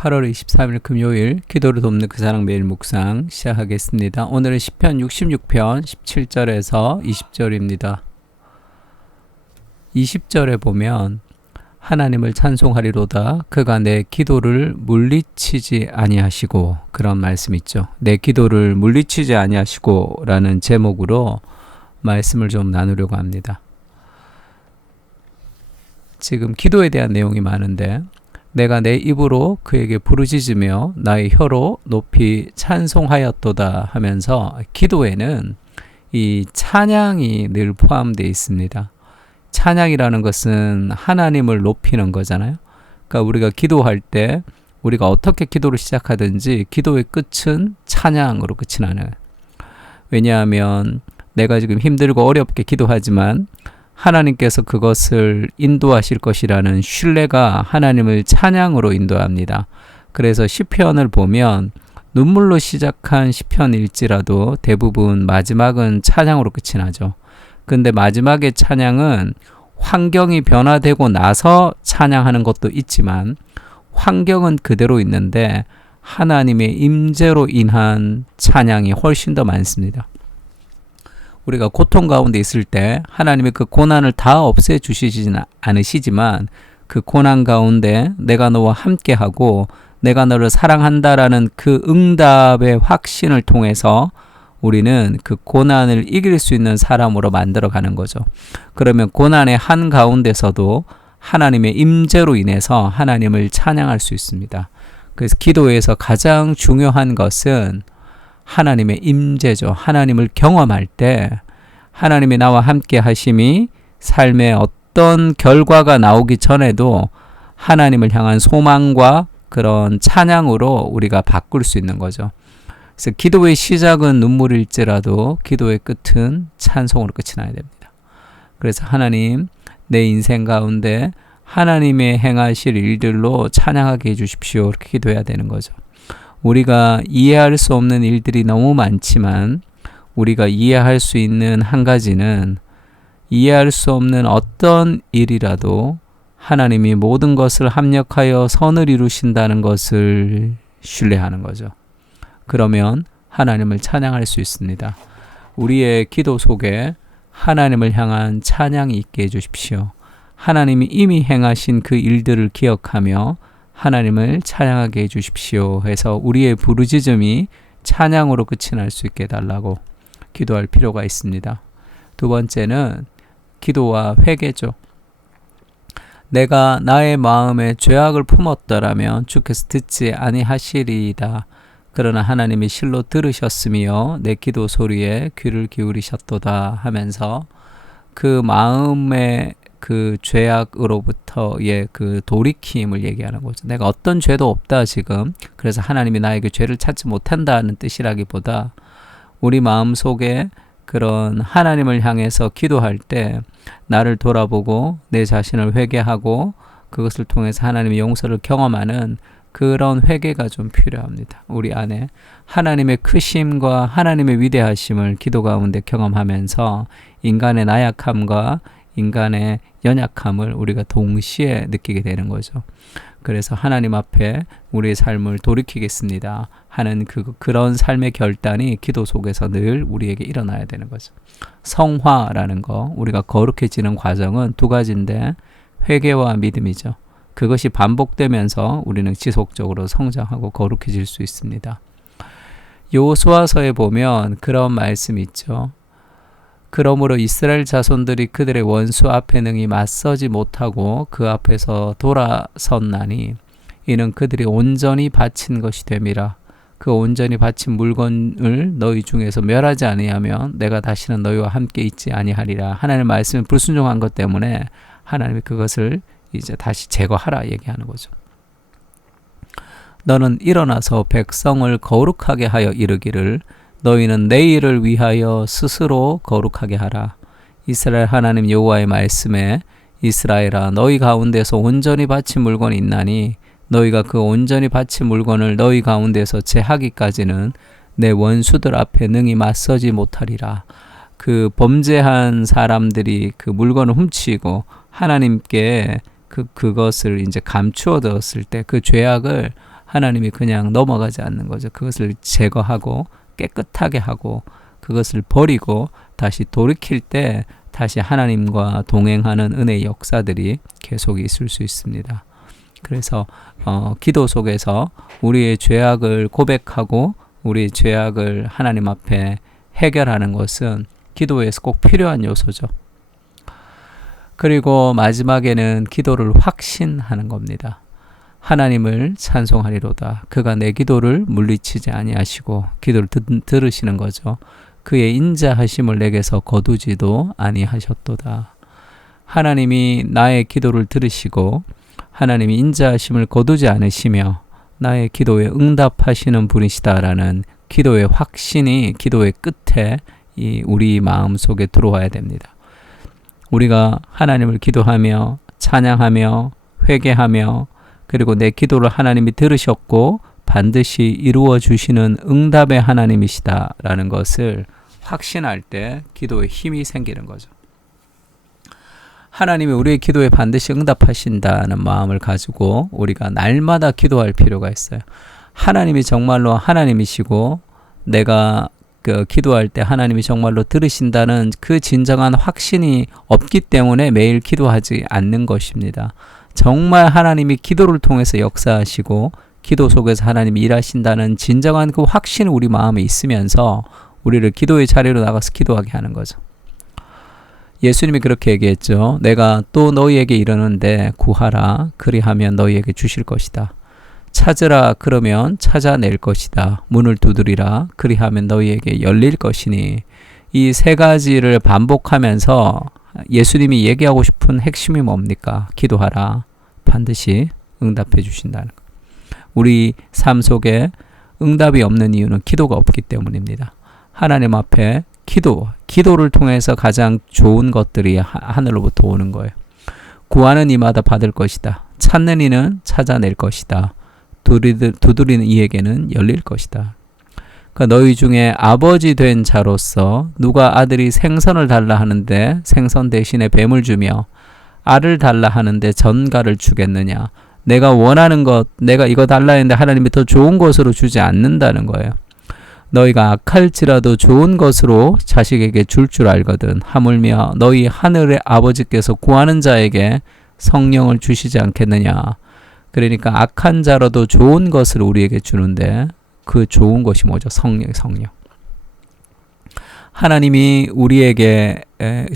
8월 23일 금요일 기도를 돕는 그 사랑 매일 묵상 시작하겠습니다. 오늘은 시편 66편 17절에서 20절입니다. 20절에 보면 하나님을 찬송하리로다 그가 내 기도를 물리치지 아니하시고, 그런 말씀 있죠. 내 기도를 물리치지 아니하시고 라는 제목으로 말씀을 좀 나누려고 합니다. 지금 기도에 대한 내용이 많은데, 내가 내 입으로 그에게 부르짖으며 나의 혀로 높이 찬송하였도다 하면서 기도에는 이 찬양이 늘 포함되어 있습니다. 찬양이라는 것은 하나님을 높이는 거잖아요. 그러니까 우리가 기도할 때 우리가 어떻게 기도를 시작하든지 기도의 끝은 찬양으로 끝이 나는. 왜냐하면 내가 지금 힘들고 어렵게 기도하지만 하나님께서 그것을 인도하실 것이라는 신뢰가 하나님을 찬양으로 인도합니다. 그래서 시편을 보면 눈물로 시작한 시편일지라도 대부분 마지막은 찬양으로 끝이 나죠. 근데 마지막의 찬양은 환경이 변화되고 나서 찬양하는 것도 있지만 환경은 그대로 있는데 하나님의 임재로 인한 찬양이 훨씬 더 많습니다. 우리가 고통 가운데 있을 때 하나님이 그 고난을 다 없애주시지는 않으시지만 그 고난 가운데 내가 너와 함께하고 내가 너를 사랑한다라는 그 응답의 확신을 통해서 우리는 그 고난을 이길 수 있는 사람으로 만들어가는 거죠. 그러면 고난의 한가운데서도 하나님의 임재로 인해서 하나님을 찬양할 수 있습니다. 그래서 기도에서 가장 중요한 것은 하나님의 임재죠. 하나님을 경험할 때 하나님이 나와 함께 하심이 삶에 어떤 결과가 나오기 전에도 하나님을 향한 소망과 그런 찬양으로 우리가 바꿀 수 있는 거죠. 그래서 기도의 시작은 눈물일지라도 기도의 끝은 찬송으로 끝이 나야 됩니다. 그래서 하나님, 내 인생 가운데 하나님의 행하실 일들로 찬양하게 해주십시오. 이렇게 기도해야 되는 거죠. 우리가 이해할 수 없는 일들이 너무 많지만 우리가 이해할 수 있는 한 가지는 이해할 수 없는 어떤 일이라도 하나님이 모든 것을 합력하여 선을 이루신다는 것을 신뢰하는 거죠. 그러면 하나님을 찬양할 수 있습니다. 우리의 기도 속에 하나님을 향한 찬양이 있게 해주십시오. 하나님이 이미 행하신 그 일들을 기억하며 하나님을 찬양하게 해주십시오 해서 우리의 부르짖음이 찬양으로 끝이 날 수 있게 해달라고 기도할 필요가 있습니다. 두 번째는 기도와 회개죠. 내가 나의 마음에 죄악을 품었더라면 주께서 듣지 아니하시리이다. 그러나 하나님이 실로 들으셨으며 내 기도 소리에 귀를 기울이셨도다 하면서 그 마음의 그 죄악으로부터의 그 돌이킴을 얘기하는 거죠. 내가 어떤 죄도 없다 지금. 그래서 하나님이 나에게 죄를 찾지 못한다는 뜻이라기보다 우리 마음속에 그런 하나님을 향해서 기도할 때 나를 돌아보고 내 자신을 회개하고 그것을 통해서 하나님의 용서를 경험하는 그런 회개가 좀 필요합니다. 우리 안에 하나님의 크심과 하나님의 위대하심을 기도 가운데 경험하면서 인간의 나약함과 인간의 연약함을 우리가 동시에 느끼게 되는 거죠. 그래서 하나님 앞에 우리의 삶을 돌이키겠습니다 하는 그런 삶의 결단이 기도 속에서 늘 우리에게 일어나야 되는 거죠. 성화라는 거, 우리가 거룩해지는 과정은 두 가지인데 회개와 믿음이죠. 그것이 반복되면서 우리는 지속적으로 성장하고 거룩해질 수 있습니다. 여호수아서에 보면 그런 말씀이 있죠. 그러므로 이스라엘 자손들이 그들의 원수 앞에 능히 맞서지 못하고 그 앞에서 돌아섰나니 이는 그들이 온전히 바친 것이 됨이라. 그 온전히 바친 물건을 너희 중에서 멸하지 아니하면 내가 다시는 너희와 함께 있지 아니하리라. 하나님의 말씀에 불순종한 것 때문에 하나님이 그것을 이제 다시 제거하라 얘기하는 거죠. 너는 일어나서 백성을 거룩하게 하여 이르기를 너희는 내일을 위하여 스스로 거룩하게 하라. 이스라엘 하나님 여호와의 말씀에 이스라엘아 너희 가운데서 온전히 바친 물건이 있나니 너희가 그 온전히 바친 물건을 너희 가운데서 제하기까지는 내 원수들 앞에 능히 맞서지 못하리라. 그 범죄한 사람들이 그 물건을 훔치고 하나님께 그것을 이제 감추어 두었을 때 그 죄악을 하나님이 그냥 넘어가지 않는 거죠. 그것을 제거하고 깨끗하게 하고 그것을 버리고 다시 돌이킬 때 다시 하나님과 동행하는 은혜의 역사들이 계속 있을 수 있습니다. 그래서 기도 속에서 우리의 죄악을 고백하고 우리의 죄악을 하나님 앞에 해결하는 것은 기도에서 꼭 필요한 요소죠. 그리고 마지막에는 기도를 확신하는 겁니다. 하나님을 찬송하리로다. 그가 내 기도를 물리치지 아니하시고 기도를 들으시는 거죠. 그의 인자하심을 내게서 거두지도 아니하셨도다. 하나님이 나의 기도를 들으시고 하나님이 인자하심을 거두지 않으시며 나의 기도에 응답하시는 분이시다라는 기도의 확신이 기도의 끝에 우리 마음 속에 들어와야 됩니다. 우리가 하나님을 기도하며 찬양하며 회개하며 그리고 내 기도를 하나님이 들으셨고 반드시 이루어 주시는 응답의 하나님이시다라는 것을 확신할 때 기도에 힘이 생기는 거죠. 하나님이 우리의 기도에 반드시 응답하신다는 마음을 가지고 우리가 날마다 기도할 필요가 있어요. 하나님이 정말로 하나님이시고 내가 기도할 때 하나님이 정말로 들으신다는 그 진정한 확신이 없기 때문에 매일 기도하지 않는 것입니다. 정말 하나님이 기도를 통해서 역사하시고 기도 속에서 하나님이 일하신다는 진정한 그 확신이 우리 마음에 있으면서 우리를 기도의 자리로 나가서 기도하게 하는 거죠. 예수님이 그렇게 얘기했죠. 내가 또 너희에게 이르는데 구하라 그리하면 너희에게 주실 것이다. 찾으라 그러면 찾아낼 것이다. 문을 두드리라 그리하면 너희에게 열릴 것이니 이 세 가지를 반복하면서 예수님이 얘기하고 싶은 핵심이 뭡니까? 기도하라. 반드시 응답해 주신다는 것. 우리 삶 속에 응답이 없는 이유는 기도가 없기 때문입니다. 하나님 앞에 기도를 통해서 가장 좋은 것들이 하늘로부터 오는 거예요. 구하는 이마다 받을 것이다. 찾는 이는 찾아낼 것이다. 두드리는 이에게는 열릴 것이다. 그러니까 너희 중에 아버지 된 자로서 누가 아들이 생선을 달라 하는데 생선 대신에 뱀을 주며 알을 달라 하는데 전갈을 주겠느냐. 내가 원하는 것, 내가 이거 달라 했는데 하나님이 더 좋은 것으로 주지 않는다는 거예요. 너희가 악할지라도 좋은 것으로 자식에게 줄 알거든. 하물며 너희 하늘의 아버지께서 구하는 자에게 성령을 주시지 않겠느냐. 그러니까 악한 자라도 좋은 것을 우리에게 주는데 그 좋은 것이 뭐죠? 성령. 하나님이 우리에게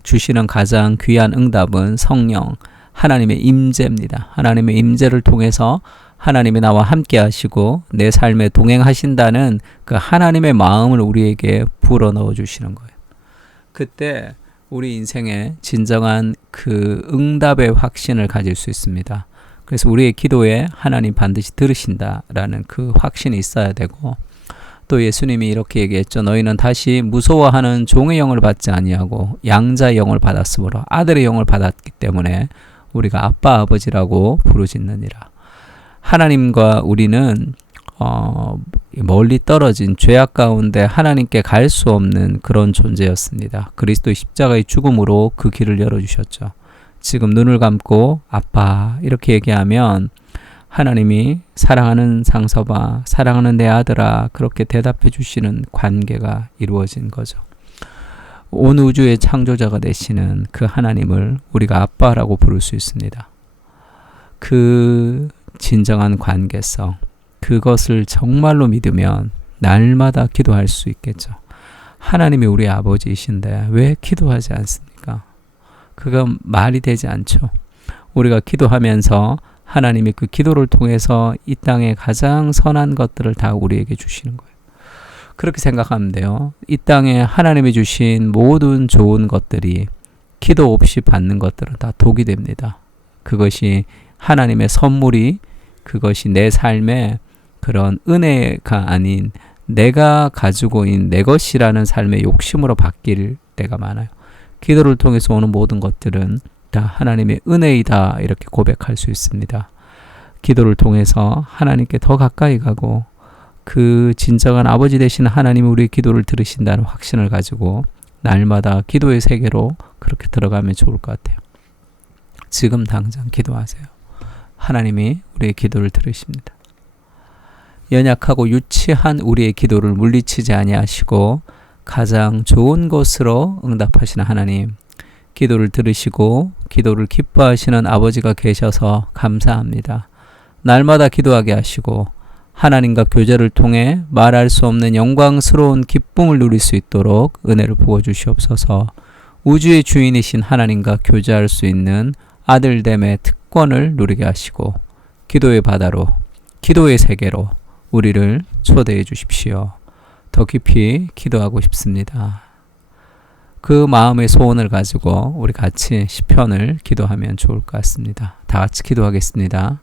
주시는 가장 귀한 응답은 성령, 하나님의 임재입니다. 하나님의 임재를 통해서 하나님이 나와 함께 하시고 내 삶에 동행하신다는 그 하나님의 마음을 우리에게 불어넣어 주시는 거예요. 그때 우리 인생에 진정한 그 응답의 확신을 가질 수 있습니다. 그래서 우리의 기도에 하나님 반드시 들으신다라는 그 확신이 있어야 되고 또 예수님이 이렇게 얘기했죠. 너희는 다시 무서워하는 종의 영을 받지 아니하고 양자의 영을 받았으므로 아들의 영을 받았기 때문에 우리가 아빠 아버지라고 부르짖느니라. 하나님과 우리는 멀리 떨어진 죄악 가운데 하나님께 갈 수 없는 그런 존재였습니다. 그리스도의 십자가의 죽음으로 그 길을 열어주셨죠. 지금 눈을 감고 아빠 이렇게 얘기하면 하나님이 사랑하는 상서봐, 사랑하는 내 아들아 그렇게 대답해 주시는 관계가 이루어진 거죠. 온 우주의 창조자가 되시는 그 하나님을 우리가 아빠라고 부를 수 있습니다. 그 진정한 관계성, 그것을 정말로 믿으면 날마다 기도할 수 있겠죠. 하나님이 우리 아버지이신데 왜 기도하지 않습니까? 그건 말이 되지 않죠. 우리가 기도하면서 하나님이 그 기도를 통해서 이 땅에 가장 선한 것들을 다 우리에게 주시는 거예요. 그렇게 생각하면 돼요. 이 땅에 하나님이 주신 모든 좋은 것들이 기도 없이 받는 것들은 다 독이 됩니다. 그것이 하나님의 선물이 그것이 내 삶의 그런 은혜가 아닌 내가 가지고 있는 내 것이라는 삶의 욕심으로 바뀔 때가 많아요. 기도를 통해서 오는 모든 것들은 다 하나님의 은혜이다 이렇게 고백할 수 있습니다. 기도를 통해서 하나님께 더 가까이 가고 그 진정한 아버지 되시는 하나님이 우리의 기도를 들으신다는 확신을 가지고 날마다 기도의 세계로 그렇게 들어가면 좋을 것 같아요. 지금 당장 기도하세요. 하나님이 우리의 기도를 들으십니다. 연약하고 유치한 우리의 기도를 물리치지 아니하시고 가장 좋은 것으로 응답하시는 하나님, 기도를 들으시고 기도를 기뻐하시는 아버지가 계셔서 감사합니다. 날마다 기도하게 하시고 하나님과 교제를 통해 말할 수 없는 영광스러운 기쁨을 누릴 수 있도록 은혜를 부어주시옵소서. 우주의 주인이신 하나님과 교제할 수 있는 아들됨의 특권을 누리게 하시고 기도의 바다로, 기도의 세계로 우리를 초대해 주십시오. 더 깊이 기도하고 싶습니다. 그 마음의 소원을 가지고 우리 같이 시편을 기도하면 좋을 것 같습니다. 다 같이 기도하겠습니다.